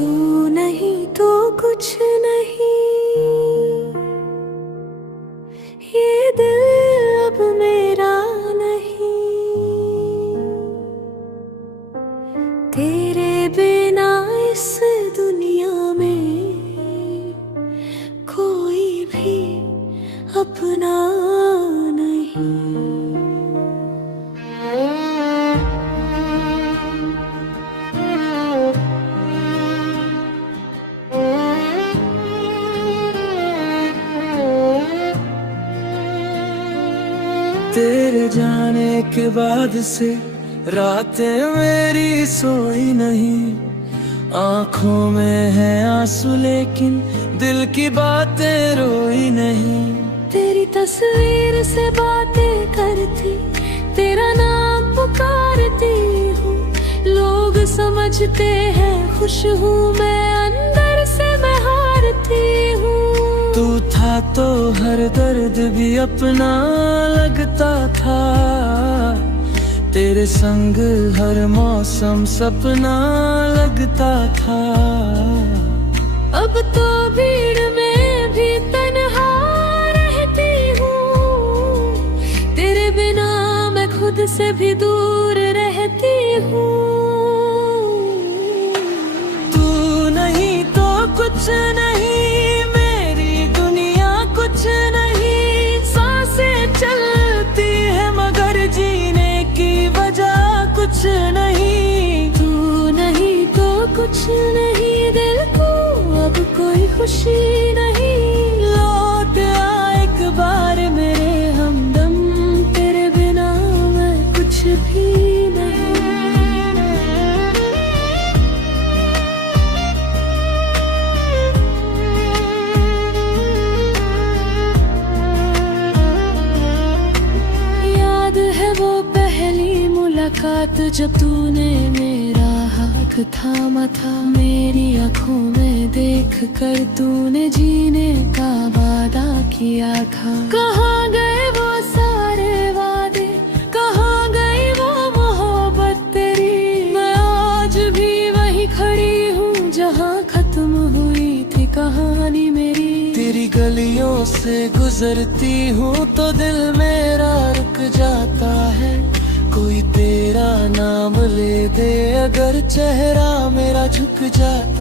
तू नहीं तो कुछ नहीं, ये दिल अब मेरा नहीं। तेरे बिना इस दुनिया में कोई भी अपना नहीं। तेरे जाने के बाद से रातें मेरी सोई नहीं। आँखों में है आंसू लेकिन दिल की बातें रोई नहीं। तेरी तस्वीर से बातें करती, तेरा नाम पुकारती हूँ। लोग समझते हैं खुश हूँ मैं, अंदर से मैं हारती हूँ। तू था तो हर दर्द भी अपना लगता था। तेरे संग हर मौसम सपना लगता था। अब तो भीड़ में भी तन्हा रहती हूँ। तेरे बिना मैं खुद से भी दूर रहती हूँ। तू नहीं तो कुछ नहीं, मेरी दुनिया कुछ नहीं। सांसें चलती है मगर जीने की वजह कुछ नहीं। तू नहीं तो कुछ नहीं, दिल को अब कोई खुशी नहीं। लौट आ एक बार मेरे हमदम, तेरे बिना मैं कुछ भी नहीं। याद है वो पहली मुलाकात जब तूने मेरा हाथ थामा था। मेरी आंखों में देख कर तूने जीने का वादा किया था। कहाँ गए वो सारे वादे, कहाँ गई वो मोहब्बत तेरी। मैं आज भी वहीं खड़ी हूँ जहाँ खत्म हुई थी कहानी मेरी। तेरी गलियों से गुजरती हूँ तो दिल मेरा रुक जाता है। कोई तेरा नाम ले दे अगर चेहरा मेरा झुक जाता।